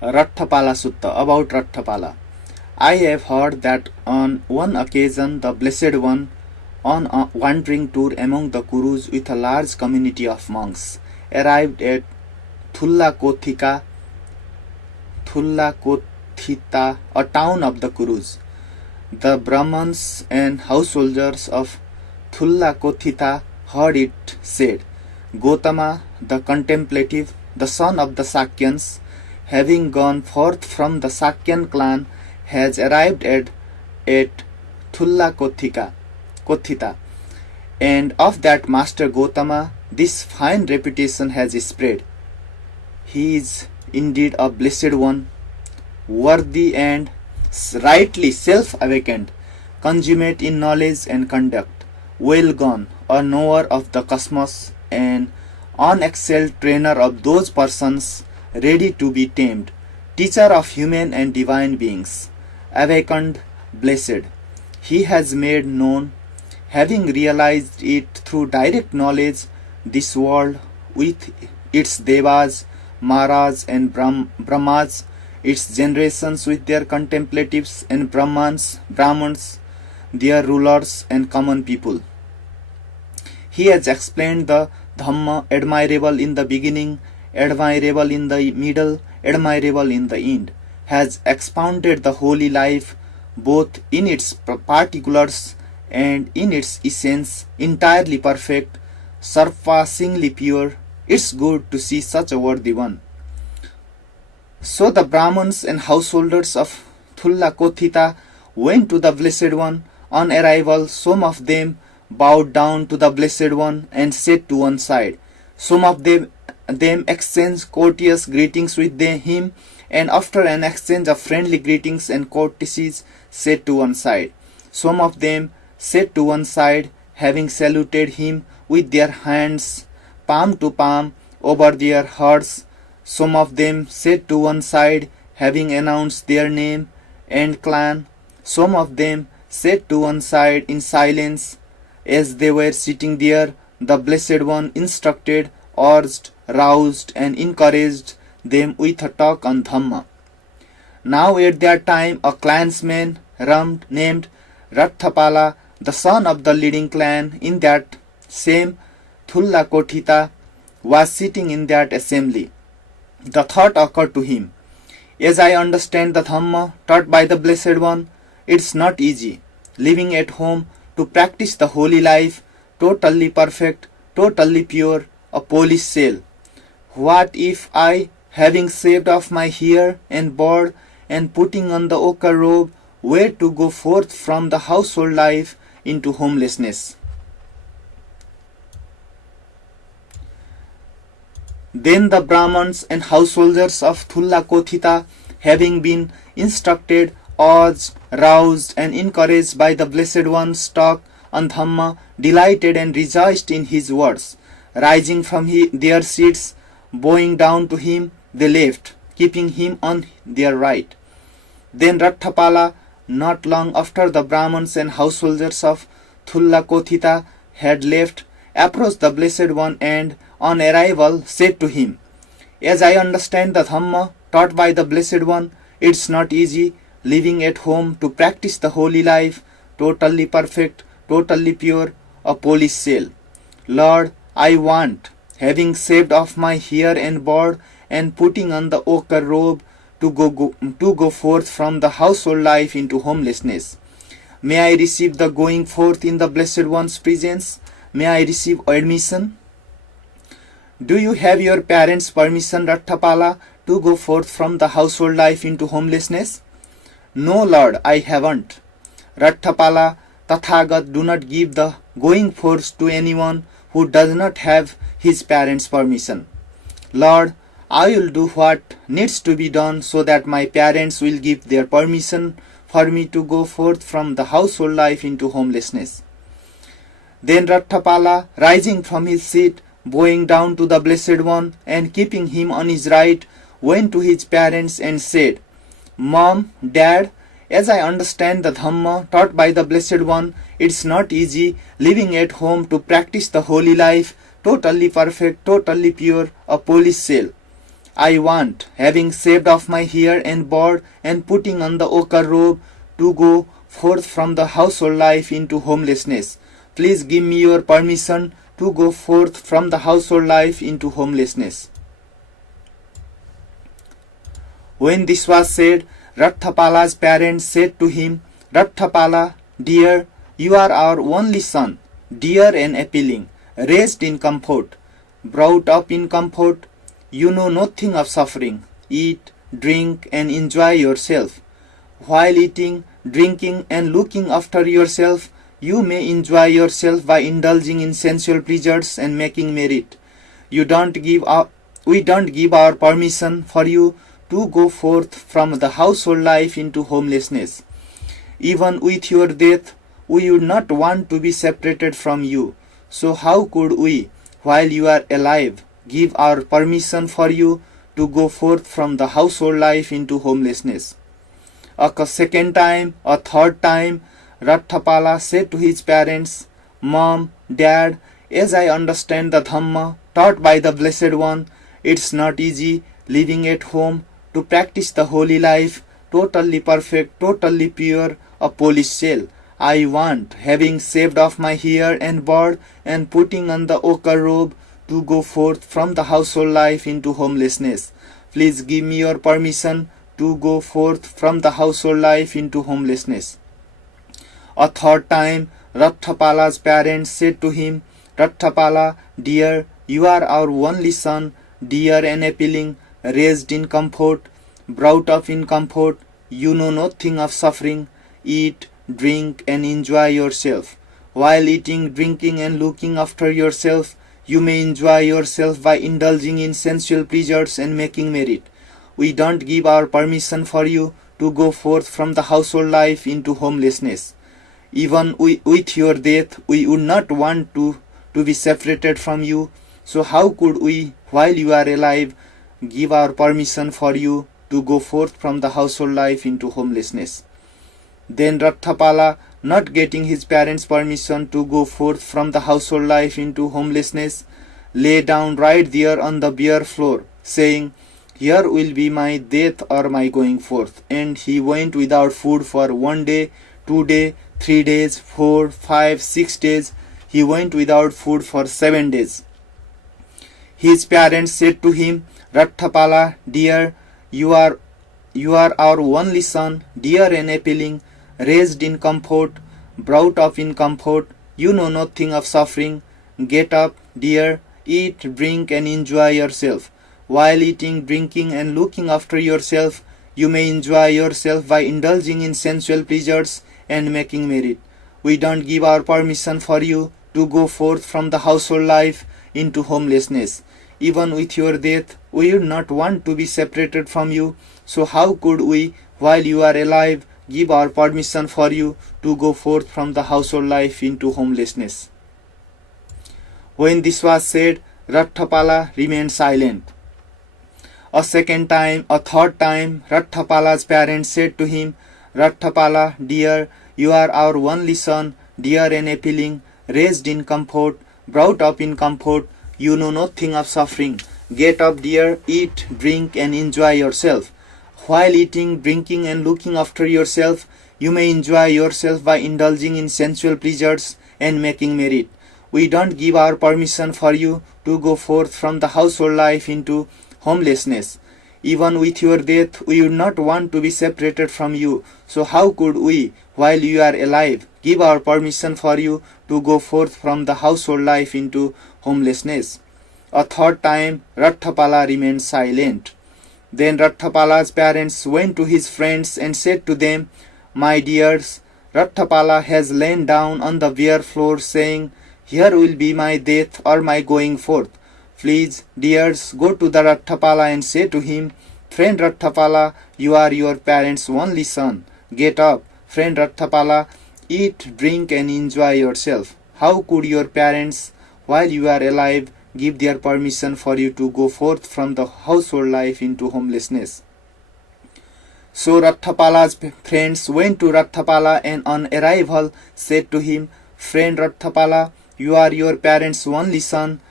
Ratthapala Sutta, about Ratthapala. I have heard that on one occasion the Blessed One, on a wandering tour among the Kurus with a large community of monks, arrived at Thullakothita, a town of the Kurus. The Brahmans and house soldiers of Thullakothita heard it said, Gotama, the contemplative, the son of the Sakyans, having gone forth from the Sakyan clan, has arrived at Thullakothita, and of that Master Gotama this fine reputation has spread. He is indeed a blessed one, worthy and rightly self-awakened, consummate in knowledge and conduct, well gone, a knower of the cosmos, and unexcelled trainer of those persons ready to be tamed, teacher of human and divine beings, awakened, blessed. He has made known, having realized it through direct knowledge, this world with its devas, maras and brahmas, its generations with their contemplatives and brahmans, their rulers and common people. He has explained the Dhamma, admirable in the beginning, admirable in the middle, admirable in the end, has expounded the holy life, both in its particulars and in its essence, entirely perfect, surpassingly pure. It's good to see such a worthy one. So the Brahmins and householders of Thullakothita went to the Blessed One. On arrival, some of them bowed down to the Blessed One and sat to one side. Some of them exchanged courteous greetings with him, and after an exchange of friendly greetings and courtesies, sat to one side. Some of them sat to one side, having saluted him with their hands palm to palm over their hearts. Some of them sat to one side, having announced their name and clan. Some of them sat to one side in silence. As they were sitting there, the Blessed One instructed, urged, roused, and encouraged them with a talk on Dhamma. Now at that time a clansman named Ratthapala, the son of the leading clan in that same Thullakothita, was sitting in that assembly. The thought occurred to him, as I understand the Dhamma taught by the Blessed One, it's not easy, living at home, to practice the holy life, totally perfect, totally pure, a polished cell. What if I, having shaved off my hair and beard and putting on the ochre robe, were to go forth from the household life into homelessness? Then the Brahmins and householders of Thullakothita, having been instructed, urged, roused, and encouraged by the Blessed One's talk on Dhamma, delighted and rejoiced in his words. Rising from their seats, bowing down to him, they left, keeping him on their right. Then Ratthapala, not long after the Brahmins and householders of Thullakothita had left, approached the Blessed One and, on arrival, said to him, As I understand the Dhamma taught by the Blessed One, it's not easy, living at home, to practice the holy life, totally perfect, totally pure, a polished cell. Lord, I want, having shaved off my hair and beard and putting on the ochre robe, to go forth from the household life into homelessness. May I receive the going forth in the Blessed One's presence? May I receive admission? Do you have your parents' permission, Ratthapala, to go forth from the household life into homelessness? No, Lord, I haven't. Ratthapala, Tathagat do not give the going forth to anyone who does not have his parents' permission. Lord, I will do what needs to be done so that my parents will give their permission for me to go forth from the household life into homelessness. Then Ratthapala, rising from his seat, bowing down to the Blessed One and keeping him on his right, went to his parents and said, Mom, Dad, as I understand the Dhamma taught by the Blessed One, it's not easy living at home to practice the holy life, totally perfect, totally pure, a polished cell. I want, having shaved off my hair and beard and putting on the ochre robe, to go forth from the household life into homelessness. Please give me your permission to go forth from the household life into homelessness. When this was said, Ratthapala's parents said to him, Ratthapala, dear, you are our only son, dear and appealing, raised in comfort, brought up in comfort. You know nothing of suffering. Eat, drink, and enjoy yourself. While eating, drinking, and looking after yourself, you may enjoy yourself by indulging in sensual pleasures and making merit. We don't give our permission for you to go forth from the household life into homelessness. Even with your death, we would not want to be separated from you. So how could we, while you are alive, give our permission for you to go forth from the household life into homelessness? A second time, a third time, Ratthapala said to his parents, Mom, Dad, as I understand the Dhamma taught by the Blessed One, it's not easy living at home to practice the holy life, totally perfect, totally pure, a polished shell. I want, having shaved off my hair and beard and putting on the ochre robe, to go forth from the household life into homelessness. Please give me your permission to go forth from the household life into homelessness. A third time, Ratthapala's parents said to him, Ratthapala, dear, you are our only son, dear and appealing, raised in comfort, brought up in comfort. You know nothing of suffering. Eat, drink, and enjoy yourself. While eating, drinking, and looking after yourself, you may enjoy yourself by indulging in sensual pleasures and making merit. We don't give our permission for you to go forth from the household life into homelessness. Even with your death, we would not want to be separated from you. So how could we, while you are alive, give our permission for you to go forth from the household life into homelessness? Then Ratthapala, not getting his parents' permission to go forth from the household life into homelessness, lay down right there on the bare floor, saying, Here will be my death or my going forth. And he went without food for 1 day, 2 days, 3 days, 4, 5, 6 days. He went without food for 7 days. His parents said to him, Ratthapala, dear, you are our only son, dear and appealing, raised in comfort, brought up in comfort. You know nothing of suffering. Get up, dear, eat, drink, and enjoy yourself. While eating, drinking, and looking after yourself, you may enjoy yourself by indulging in sensual pleasures and making merit. We don't give our permission for you to go forth from the household life into homelessness. Even with your death, we would not want to be separated from you. So how could we, while you are alive, give our permission for you to go forth from the household life into homelessness? When this was said, Ratthapala remained silent. A second time, a third time, Ratthapala's parents said to him, Ratthapala, dear, you are our only son, dear and appealing, raised in comfort, brought up in comfort. You know nothing of suffering. Get up, dear, eat, drink, and enjoy yourself. While eating, drinking, and looking after yourself, you may enjoy yourself by indulging in sensual pleasures and making merit. We don't give our permission for you to go forth from the household life into homelessness. Even with your death, we would not want to be separated from you. So how could we, while you are alive, give our permission for you to go forth from the household life into homelessness? A third time, Ratthapala remained silent. Then Ratthapala's parents went to his friends and said to them, My dears, Ratthapala has lain down on the bare floor saying, Here will be my death or my going forth. Please, dears, go to the Ratthapala and say to him, Friend Ratthapala, you are your parents' only son. Get up, friend Ratthapala, eat, drink, and enjoy yourself. How could your parents, while you are alive, give their permission for you to go forth from the household life into homelessness? So Ratthapala's friends went to Ratthapala and on arrival said to him, Friend Ratthapala, you are your parents' only son,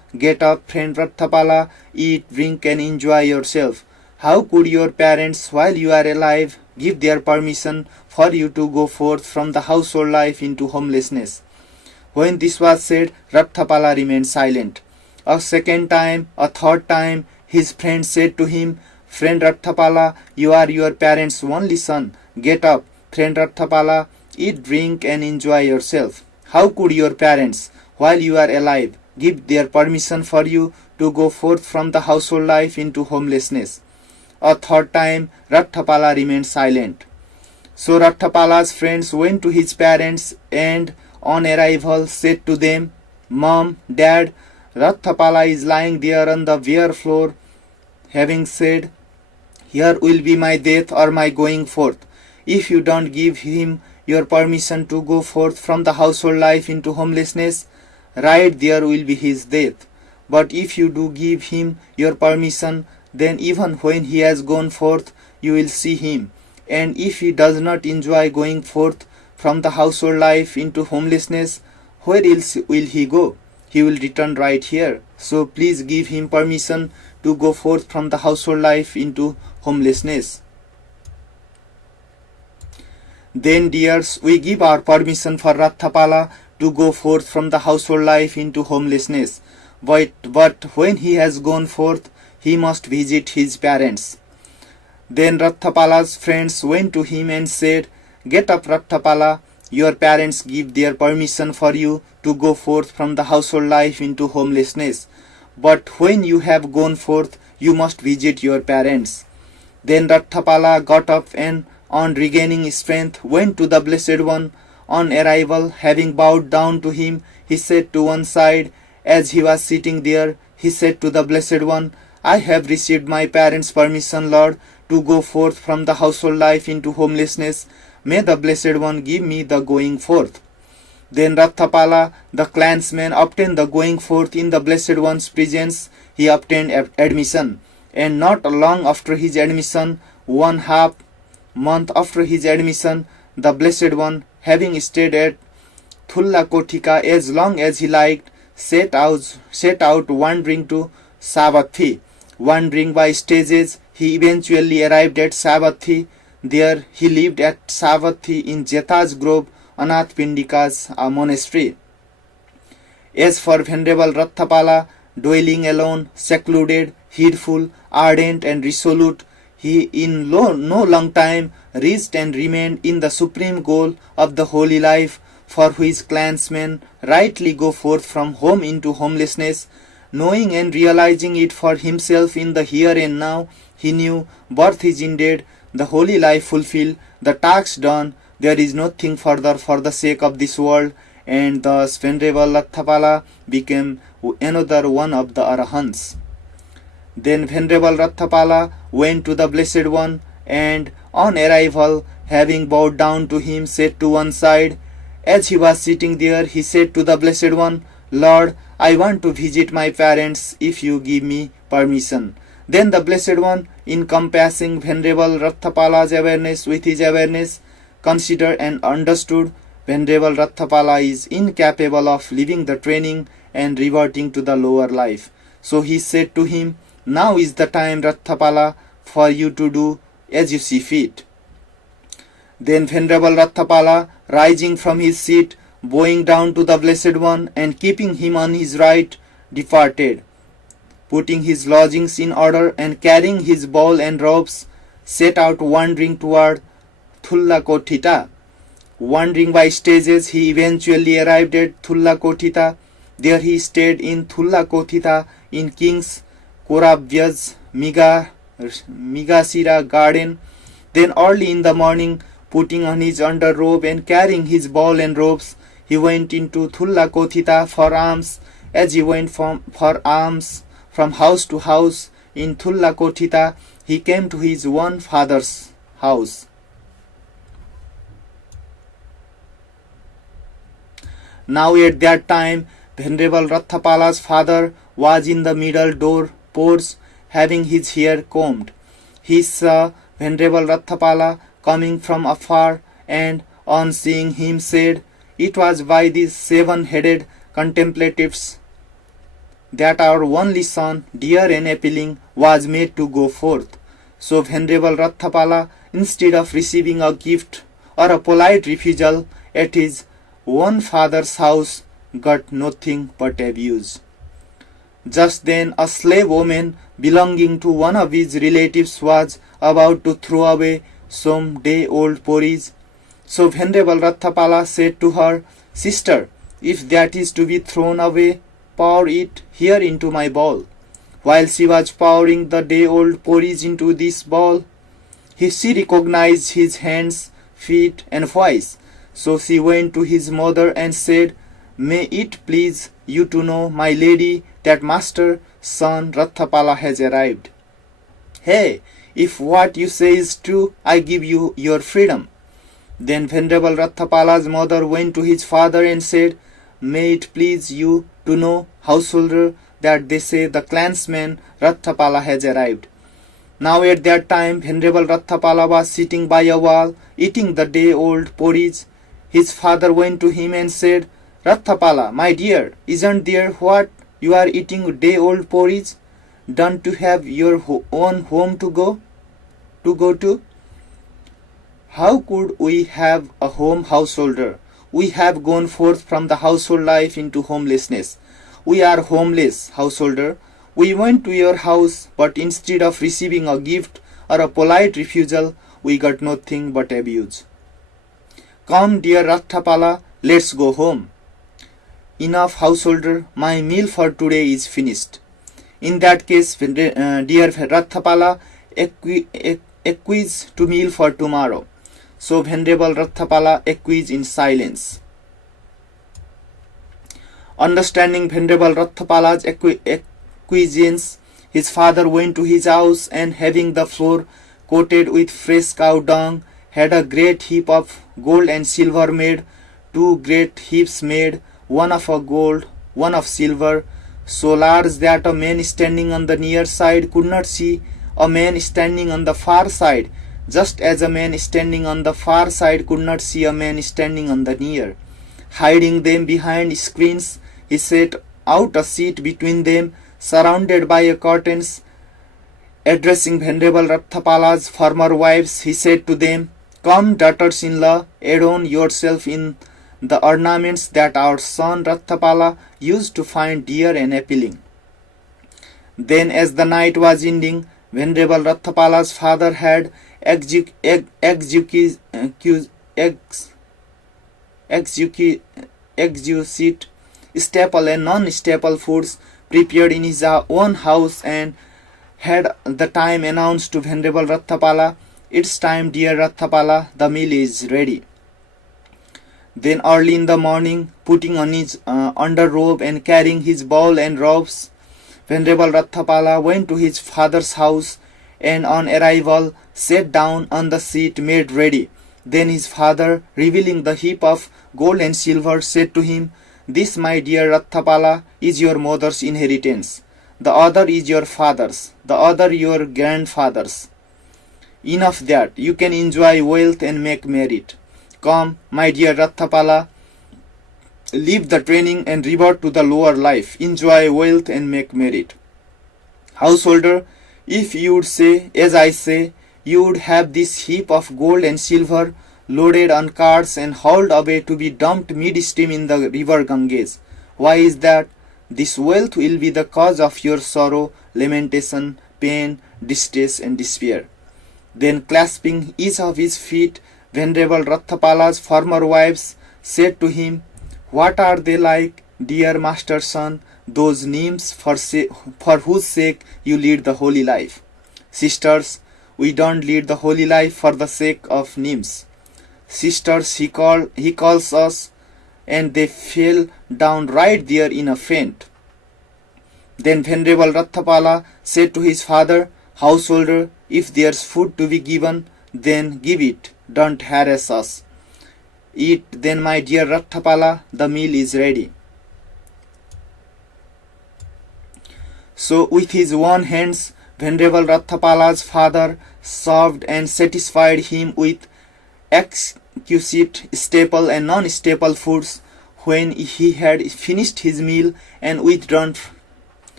Get up, friend Ratthapala, eat, drink and enjoy yourself. How could your parents, while you are alive, give their permission for you to go forth from the household life into homelessness? When this was said, Ratthapala remained silent. A second time, a third time, his friend said to him, Friend Ratthapala, you are your parents' only son. Get up, friend Ratthapala, eat, drink and enjoy yourself. How could your parents, while you are alive, give their permission for you to go forth from the household life into homelessness? A third time, Ratthapala remained silent. So Ratthapala's friends went to his parents and on arrival said to them, Mom, Dad, Ratthapala is lying there on the bare floor, having said, Here will be my death or my going forth. If you don't give him your permission to go forth from the household life into homelessness, right there will be his death. But if you do give him your permission, then even when he has gone forth, you will see him. And if he does not enjoy going forth from the household life into homelessness, where else will he go? He will return right here. So please give him permission to go forth from the household life into homelessness. Then, dears, we give our permission for Ratthapala to go forth from the household life into homelessness. But when he has gone forth, he must visit his parents. Then Ratthapala's friends went to him and said, Get up, Ratthapala, your parents give their permission for you to go forth from the household life into homelessness. But when you have gone forth, you must visit your parents. Then Ratthapala got up and, on regaining strength, went to the Blessed One. On arrival, having bowed down to him, he said to one side, as he was sitting there, he said to the Blessed One, I have received my parents' permission, Lord, to go forth from the household life into homelessness. May the Blessed One give me the going forth. Then Ratthapala, the clansman, obtained the going forth in the Blessed One's presence. He obtained admission. And not long after his admission, 1/2 month after his admission, the Blessed One, having stayed at Thullakothika as long as he liked, set out wandering to Savatthi. Wandering by stages, he eventually arrived at Savatthi. There he lived at Savatthi in Jeta's grove, Anath Pindika's monastery. As for Venerable Ratthapala, dwelling alone, secluded, heedful, ardent and resolute, he in no long time reached and remained in the supreme goal of the holy life, for which clansmen rightly go forth from home into homelessness. Knowing and realizing it for himself in the here and now, he knew birth is ended, the holy life fulfilled, the task done, there is nothing further for the sake of this world, and thus Venerable Ratthapala became another one of the Arahants. Then Venerable Ratthapala went to the Blessed One, and on arrival, having bowed down to him, said to one side, as he was sitting there, he said to the Blessed One, Lord, I want to visit my parents if you give me permission. Then the Blessed One, encompassing Venerable Ratthapala's awareness with his awareness, considered and understood Venerable Ratthapala is incapable of leaving the training and reverting to the lower life. So he said to him, Now is the time, Ratthapala, for you to do as you see fit. Then Venerable Ratthapala, rising from his seat, bowing down to the Blessed One and keeping him on his right, departed. Putting his lodgings in order and carrying his bowl and robes, set out wandering toward Thullakothita. Wandering by stages, he eventually arrived at Thullakothita. There he stayed in Thullakothita in King Kora's Migasira garden. Then early in the morning, putting on his underrobe and carrying his bowl and robes, he went into Thullakothita for alms. As he went for alms from house to house in Thullakothita, he came to his one father's house. Now at that time, Venerable Ratthapala's father was in the middle door porch, having his hair combed. He saw Venerable Ratthapala coming from afar, and on seeing him said, It was by these 7-headed contemplatives that our only son, dear and appealing, was made to go forth. So Venerable Ratthapala, instead of receiving a gift or a polite refusal at his own father's house, got nothing but abuse. Just then a slave woman belonging to one of his relatives was about to throw away some day-old porridge. So Venerable Ratthapala said to her, "Sister, if that is to be thrown away, pour it here into my bowl." While she was pouring the day-old porridge into this bowl, she recognized his hands, feet, and voice. So she went to his mother and said, "May it please you to know, my lady, that master son Ratthapala has arrived. Hey, if what you say is true, I give you your freedom." Then Venerable Ratthapala's mother went to his father and said, "May it please you to know, householder, that they say the clansman Ratthapala has arrived." Now at that time Venerable Ratthapala was sitting by a wall, eating the day-old porridge. His father went to him and said, "Ratthapala, my dear, isn't there what you are eating day-old porridge? Don't you have your own home to go to?" "How could we have a home, householder? We have gone forth from the household life into homelessness. We are homeless, householder. We went to your house, but instead of receiving a gift or a polite refusal, we got nothing but abuse. Come, dear Ratthapala, let's go home." "Enough, householder, my meal for today is finished." "In that case, dear Ratthapala, acquiesce to meal for tomorrow." So Venerable Ratthapala acquiesced in silence. Understanding Venerable Ratthapala's acquiescence, his father went to his house and, having the floor coated with fresh cow dung, had a great heap of gold and silver made, 2 great heaps made, one of gold, one of silver, so large that a man standing on the near side could not see a man standing on the far side, just as a man standing on the far side could not see a man standing on the near. Hiding them behind screens, he set out a seat between them, surrounded by curtains. Addressing Venerable Ratthapala's former wives, he said to them, "Come, daughters-in-law, adorn yourself in the ornaments that our son Ratthapala used to find dear and appealing." Then, as the night was ending, Venerable Ratthapala's father had exquisite staple and non-staple foods prepared in his own house, and had the time announced to Venerable Ratthapala, "It's time, dear Ratthapala, the meal is ready." Then early in the morning, putting on his underrobe and carrying his bowl and robes, Venerable Ratthapala went to his father's house, and on arrival sat down on the seat made ready. Then his father, revealing the heap of gold and silver, said to him, "This, my dear Ratthapala, is your mother's inheritance. The other is your father's, the other your grandfather's. Enough that, you can enjoy wealth and make merit. Come, my dear Ratthapala, leave the training and revert to the lower life, enjoy wealth and make merit. Householder, if you would say, as I say, you would have this heap of gold and silver loaded on carts and hauled away to be dumped mid-stream in the river Ganges. Why is that? This wealth will be the cause of your sorrow, lamentation, pain, distress, and despair." Then, clasping each of his feet, Venerable Ratthapala's former wives said to him, "What are they like, dear master son, those names for whose sake you lead the holy life?" "Sisters, we don't lead the holy life for the sake of names. Sisters, he calls us," and they fell down right there in a faint. Then Venerable Ratthapala said to his father, "Householder, if there's food to be given, then give it. Don't harass us. Eat then, my dear Ratthapala, the meal is ready." So with his own hands, Venerable Ratthapala's father served and satisfied him with exquisite staple and non-staple foods. When he had finished his meal and withdrawn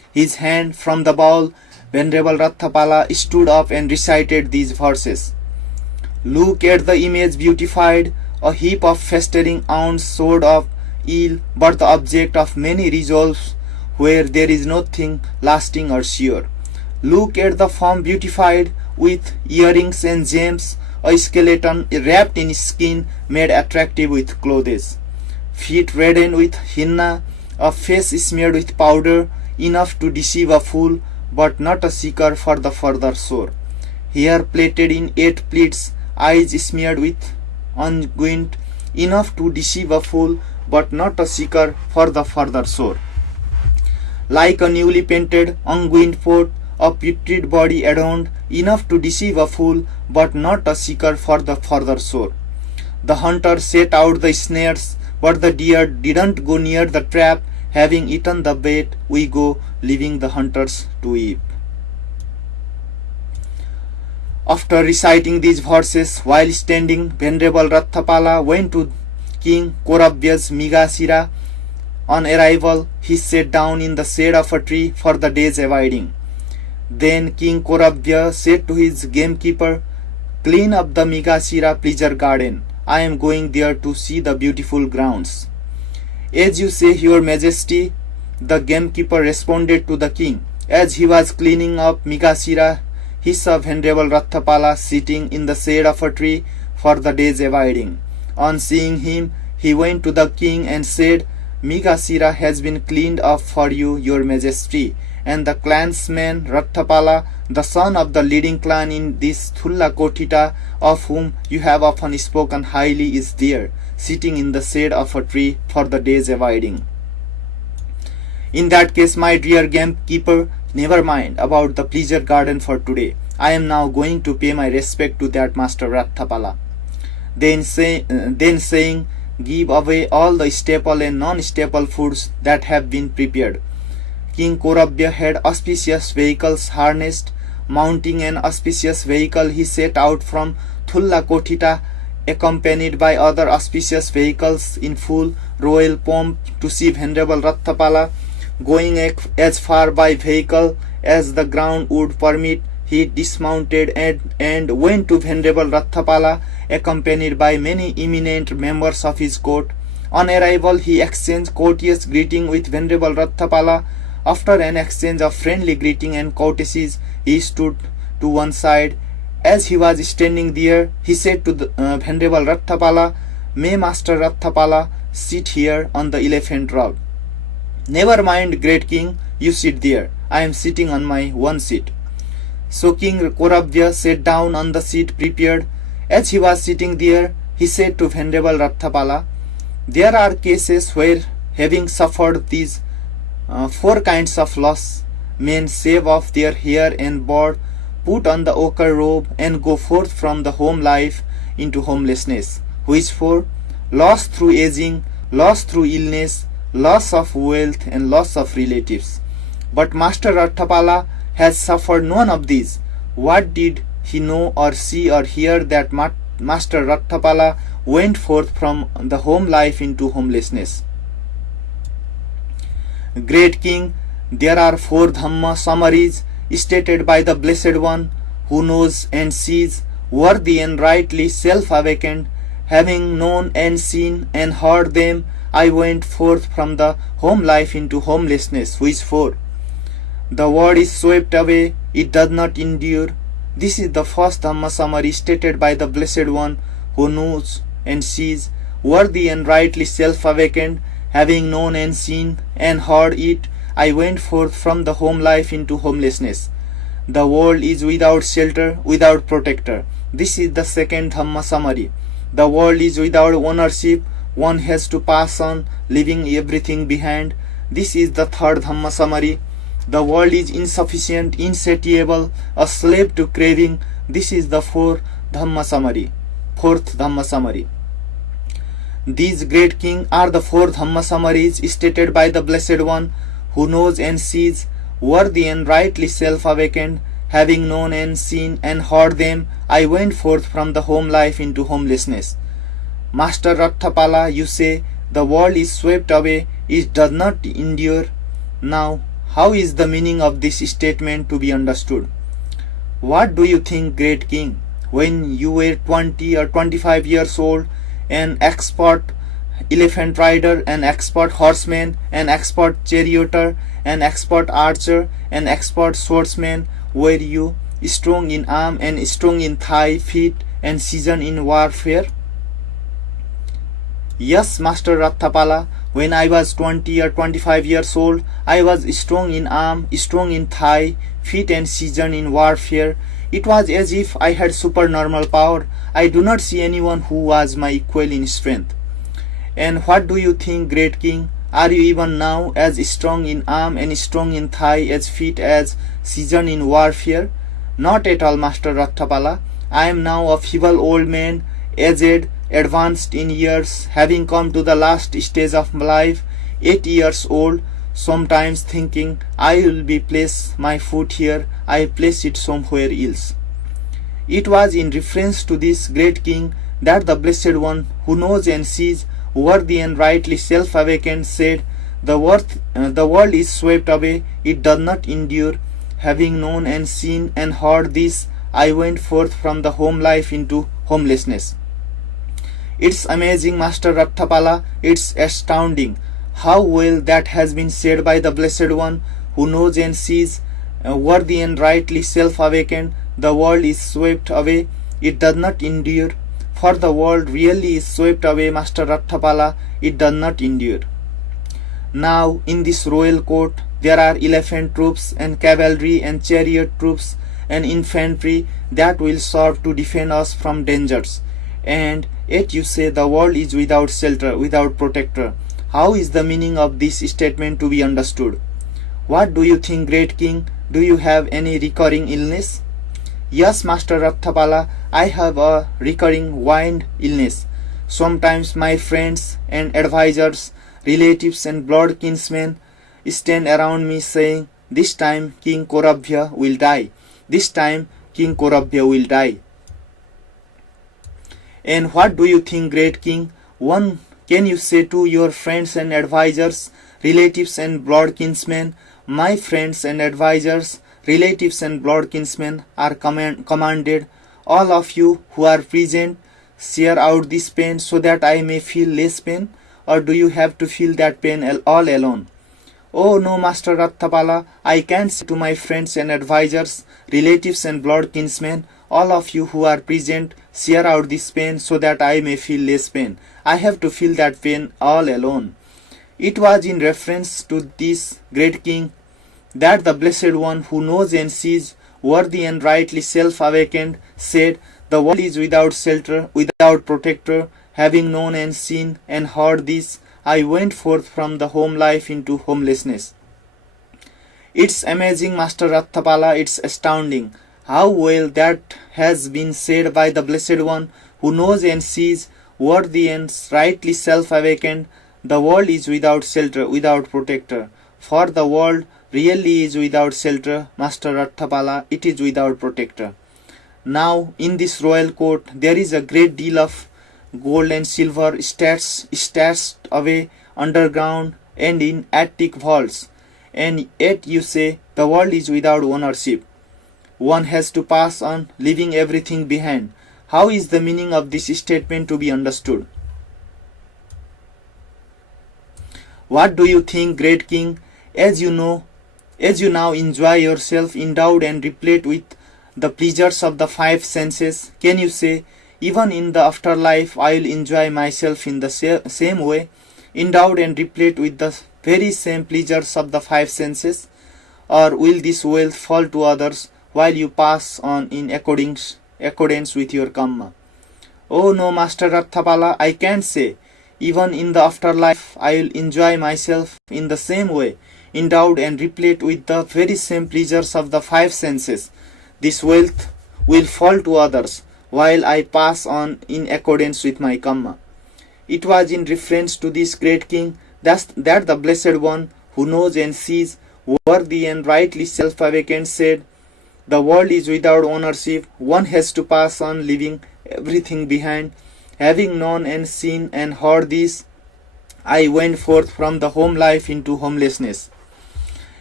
his hand from the bowl, Venerable Ratthapala stood up and recited these verses. Look at the image beautified, a heap of festering ounce sword of ill, but the object of many resolves, where there is nothing lasting or sure. Look at the form beautified, with earrings and gems, a skeleton wrapped in skin made attractive with clothes. Feet reddened with henna, a face smeared with powder, enough to deceive a fool, but not a seeker for the further sore. Hair plaited in 8 pleats, eyes smeared with unguent, enough to deceive a fool, but not a seeker for the further sore. Like a newly painted unguent pot, a putrid body adorned, enough to deceive a fool, but not a seeker for the further sore. The hunter set out the snares, but the deer didn't go near the trap. Having eaten the bait, we go, leaving the hunters to weep. After reciting these verses, while standing, Venerable Ratthapala went to King Kora's Mrigasira. On arrival, he sat down in the shade of a tree for the day's abiding. Then King Kora said to his gamekeeper, "Clean up the Mrigasira pleasure garden. I am going there to see the beautiful grounds." "As you say, Your Majesty," the gamekeeper responded to the king. As he was cleaning up Mrigasira, he saw Venerable Ratthapala sitting in the shade of a tree for the day's abiding. On seeing him, he went to the king and said, "Mrigasira has been cleaned up for you, Your Majesty, and the clansman Ratthapala, the son of the leading clan in this Thullakotita, of whom you have often spoken highly, is there, sitting in the shade of a tree for the day's abiding." "In that case, my dear gamekeeper, never mind about the pleasure garden for today. I am now going to pay my respect to that Master Ratthapala." Then saying, "Give away all the staple and non-staple foods that have been prepared." King Kora had auspicious vehicles harnessed. Mounting an auspicious vehicle, he set out from Thullakotita, accompanied by other auspicious vehicles in full royal pomp, to see Venerable Ratthapala. Going as far by vehicle as the ground would permit, he dismounted and went to Venerable Ratthapala, accompanied by many eminent members of his court. On arrival, he exchanged courteous greeting with Venerable Ratthapala. After an exchange of friendly greeting and courtesies, he stood to one side. As he was standing there, he said to the Venerable Ratthapala, "May Master Ratthapala sit here on the elephant rug." "Never mind, great king, you sit there. I am sitting on my one seat." So King Kora sat down on the seat prepared. As he was sitting there, he said to Venerable Ratthapala, "There are cases where, having suffered these 4 kinds of loss, men shave off their hair and beard, put on the ochre robe, and go forth from the home life into homelessness. Which 4? Loss through aging, loss through illness, loss of wealth, and loss of relatives. But Master Ratthapala has suffered none of these. What did he know or see or hear that Master Ratthapala went forth from the home life into homelessness?" "Great king, there are 4 Dhamma summaries stated by the Blessed One, who knows and sees, worthy and rightly self-awakened. Having known and seen and heard them, I went forth from the home life into homelessness." Which 4? "The word is swept away, it does not endure." This is the first Dhamma summary stated by the Blessed One, who knows and sees, worthy and rightly self-awakened. Having known and seen and heard it, I went forth from the home life into homelessness. The world is without shelter, without protector. This is the second Dhamma summary. The world is without ownership. One has to pass on, leaving everything behind. This is the third Dhamma summary. The world is insufficient, insatiable, a slave to craving. This is the fourth Dhamma summary. These, great king, are the 4 Dhamma summaries stated by the Blessed One, who knows and sees, worthy and rightly self-awakened. Having known and seen and heard them, I went forth from the home life into homelessness. Master Ratthapala, you say, the world is swept away, it does not endure. Now, How is the meaning of this statement to be understood? What do you think, great king? When you were 20 or 25 years old, an expert elephant rider, an expert horseman, an expert charioteer, an expert archer, an expert swordsman, were you strong in arm and strong in thigh, feet, and seasoned in warfare? Yes, Master Ratthapala, when I was 20 or 25 years old, I was strong in arm, strong in thigh, feet, and seasoned in warfare. It was as if I had supernormal power. I do not see anyone who was my equal in strength. And what do you think, great king? Are you even now as strong in arm and strong in thigh, as feet, as seasoned in warfare? Not at all, Master Ratthapala. I am now a feeble old man, aged, advanced in years, having come to the last stage of life, 8 years old, sometimes thinking, I will be place my foot here, I place it somewhere else. It was in reference to this great king that the Blessed One, who knows and sees, worthy and rightly self-awakened, said, the world is swept away, it does not endure. Having known and seen and heard this, I went forth from the home life into homelessness. It's amazing, Master Ratthapala, it's astounding how well that has been said by the Blessed One, who knows and sees, worthy and rightly self-awakened. The world is swept away, it does not endure. For the world really is swept away, Master Ratthapala, it does not endure. Now, in this royal court, there are elephant troops and cavalry and chariot troops and infantry that will serve to defend us from dangers. And yet you say the world is without shelter, without protector. How is the meaning of this statement to be understood? What do you think, great king? Do you have any recurring illness? Yes, Master Ratthapala, I have a recurring wind illness. Sometimes my friends and advisors, relatives and blood kinsmen stand around me saying, this time King Kora will die. This time King Kora will die. And what do you think, great king? One, can you say to your friends and advisors, relatives and blood kinsmen, my friends and advisors, relatives and blood kinsmen are commanded, all of you who are present, share out this pain so that I may feel less pain? Or do you have to feel that pain all alone? Oh no, Master Ratthapala, I can't say to my friends and advisors, relatives and blood kinsmen, all of you who are present, share out this pain so that I may feel less pain. I have to feel that pain all alone. It was in reference to this great king that the Blessed One, who knows and sees, worthy and rightly self-awakened, said, the world is without shelter, without protector. Having known and seen and heard this, I went forth from the home life into homelessness. It's amazing, Master Ratthapala, it's astounding how well that has been said by the Blessed One, who knows and sees, worthy and rightly self-awakened. The world is without shelter, without protector. For the world really is without shelter, Master Ratthapala, it is without protector. Now, in this royal court, there is a great deal of gold and silver stashed away underground and in attic vaults. And yet you say the world is without ownership. One has to pass on, leaving everything behind. How is the meaning of this statement to be understood? What do you think, great king? As you now enjoy yourself endowed and replete with the pleasures of the five senses, can you say, even in the afterlife I will enjoy myself in the same way, endowed and replete with the very same pleasures of the five senses? Or will this wealth fall to others while you pass on in accordance with your karma? Oh no, Master Ratthapala, I can't say. Even in the afterlife I will enjoy myself in the same way, endowed and replete with the very same pleasures of the five senses. This wealth will fall to others while I pass on in accordance with my karma. It was in reference to this great king that the Blessed One, who knows and sees, worthy and rightly self-awakened, said, the world is without ownership, one has to pass on, leaving everything behind. Having known and seen and heard this, I went forth from the home life into homelessness.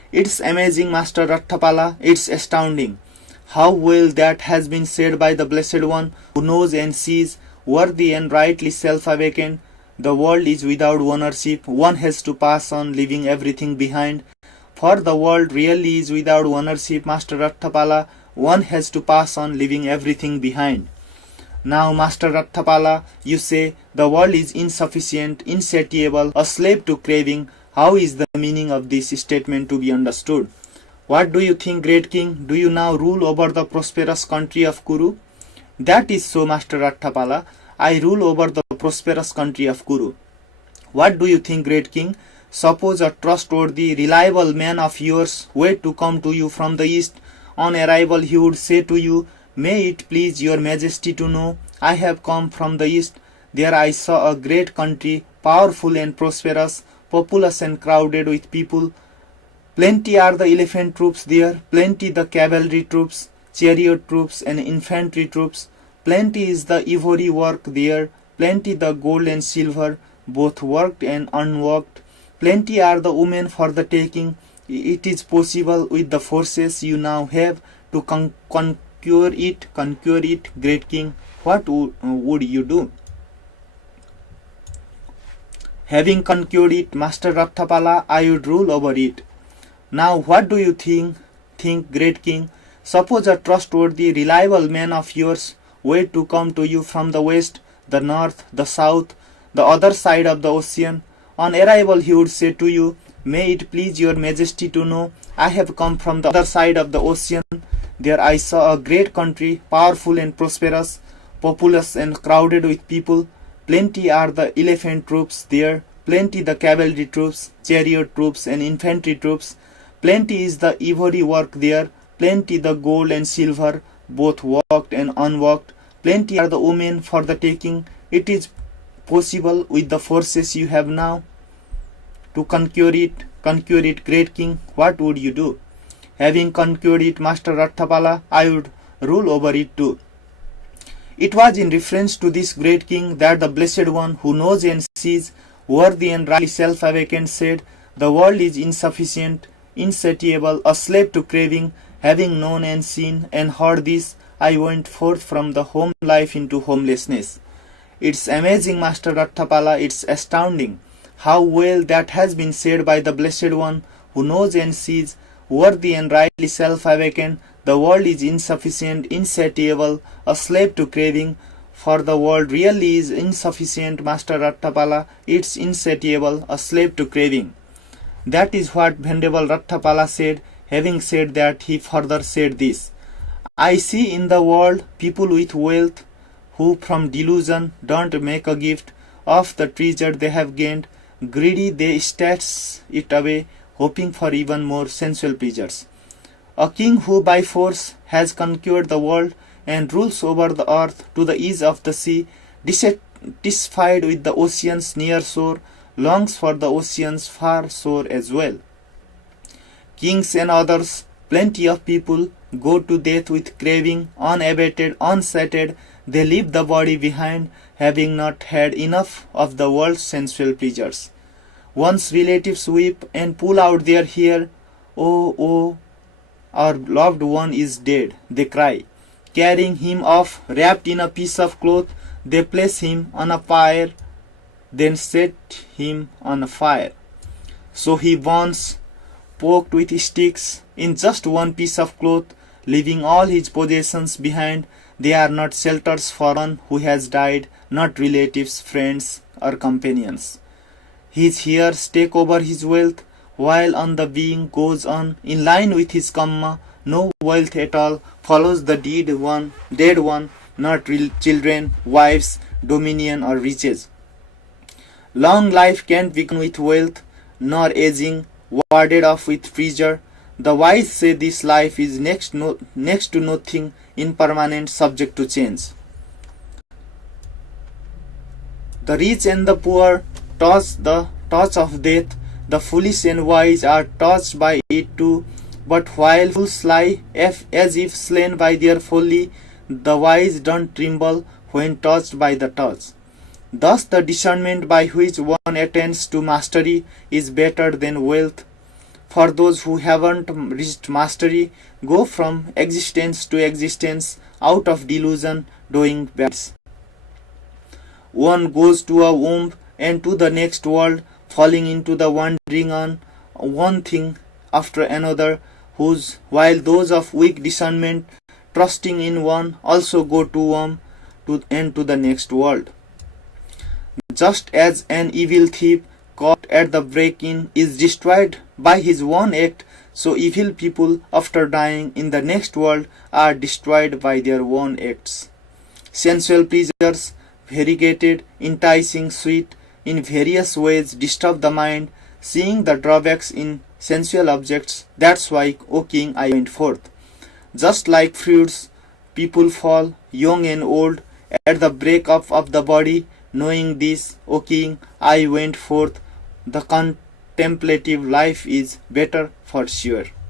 It's amazing, Master Ratthapala, it's astounding. How well that has been said by the Blessed One, who knows and sees, worthy and rightly self-awakened. The world is without ownership, one has to pass on, leaving everything behind. For the world really is without ownership, Master Ratthapala, one has to pass on, leaving everything behind. Now, Master Ratthapala, you say the world is insufficient, insatiable, a slave to craving. How is the meaning of this statement to be understood? What do you think, great king? Do you now rule over the prosperous country of Kuru? That is so, Master Ratthapala. I rule over the prosperous country of Kuru. What do you think, great king? Suppose a trustworthy, reliable man of yours were to come to you from the east. On arrival, he would say to you, "May it please your majesty to know, I have come from the east. There I saw a great country, powerful and prosperous, populous and crowded with people. Plenty are the elephant troops there, plenty the cavalry troops, chariot troops and infantry troops. Plenty is the ivory work there, plenty the gold and silver, both worked and unworked. Plenty are the women for the taking. It is possible with the forces you now have to conquer it, great king. What would you do?" Having conquered it, Master Ratthapala, I would rule over it. Now what do you think, great king? Suppose a trustworthy, reliable man of yours were to come to you from the west, the north, the south, the other side of the ocean. On arrival, he would say to you, "May it please your majesty to know, I have come from the other side of the ocean. There I saw a great country, powerful and prosperous, populous and crowded with people. Plenty are the elephant troops there, plenty the cavalry troops, chariot troops and infantry troops. Plenty is the ivory work there, plenty the gold and silver, both worked and unworked. Plenty are the women for the taking. It is possible with the forces you have now to conquer it, great king. What would you do?" Having conquered it, Master Ratthapala, I would rule over it too. It was in reference to this great king that the Blessed One, who knows and sees, worthy and rightly self-awakened, said, "The world is insufficient, insatiable, a slave to craving. Having known and seen and heard this, I went forth from the home life into homelessness." It's amazing, Master Ratthapala, it's astounding. How well that has been said by the Blessed One, who knows and sees, worthy and rightly self-awakened. The world is insufficient, insatiable, a slave to craving. For the world really is insufficient, Master Ratthapala, it's insatiable, a slave to craving. That is what Venerable Ratthapala said. Having said that, he further said this, "I see in the world people with wealth who from delusion don't make a gift of the treasure they have gained. Greedy, they stash it away, hoping for even more sensual pleasures. A king who by force has conquered the world and rules over the earth to the ease of the sea, dissatisfied with the ocean's near shore, longs for the ocean's far shore as well. Kings and others, plenty of people, go to death with craving, unabated, unsated. They leave the body behind, having not had enough of the world's sensual pleasures. One's relatives weep and pull out their hair. Oh, oh, our loved one is dead, they cry. Carrying him off, wrapped in a piece of cloth, they place him on a pyre, then set him on a fire. So he burns, poked with sticks, in just one piece of cloth, leaving all his possessions behind. They are not shelters for one who has died, not relatives, friends, or companions. His heirs take over his wealth, while on the being goes on, in line with his kamma, no wealth at all, follows the dead one, not real children, wives, dominion, or riches. Long life can't begin with wealth, nor aging, warded off with treasure. The wise say this life is next to nothing, impermanent, subject to change. The rich and the poor touch the touch of death. The foolish and wise are touched by it too. But while fools lie as if slain by their folly, the wise don't tremble when touched by the touch. Thus the discernment by which one attains to mastery is better than wealth. For those who haven't reached mastery, go from existence to existence, out of delusion, doing bad. One goes to a womb and to the next world, falling into the wandering on one thing after another, while those of weak discernment, trusting in one, also go to womb and to the next world. Just as an evil thief caught at the break-in is destroyed by his one act, so evil people after dying in the next world are destroyed by their own acts. Sensual pleasures, variegated, enticing, sweet, in various ways disturb the mind, seeing the drawbacks in sensual objects. That's why, O king, I went forth. Just like fruits, people fall, young and old, at the break-up of the body. Knowing this, O king, I went forth. The contemplative life is better for sure.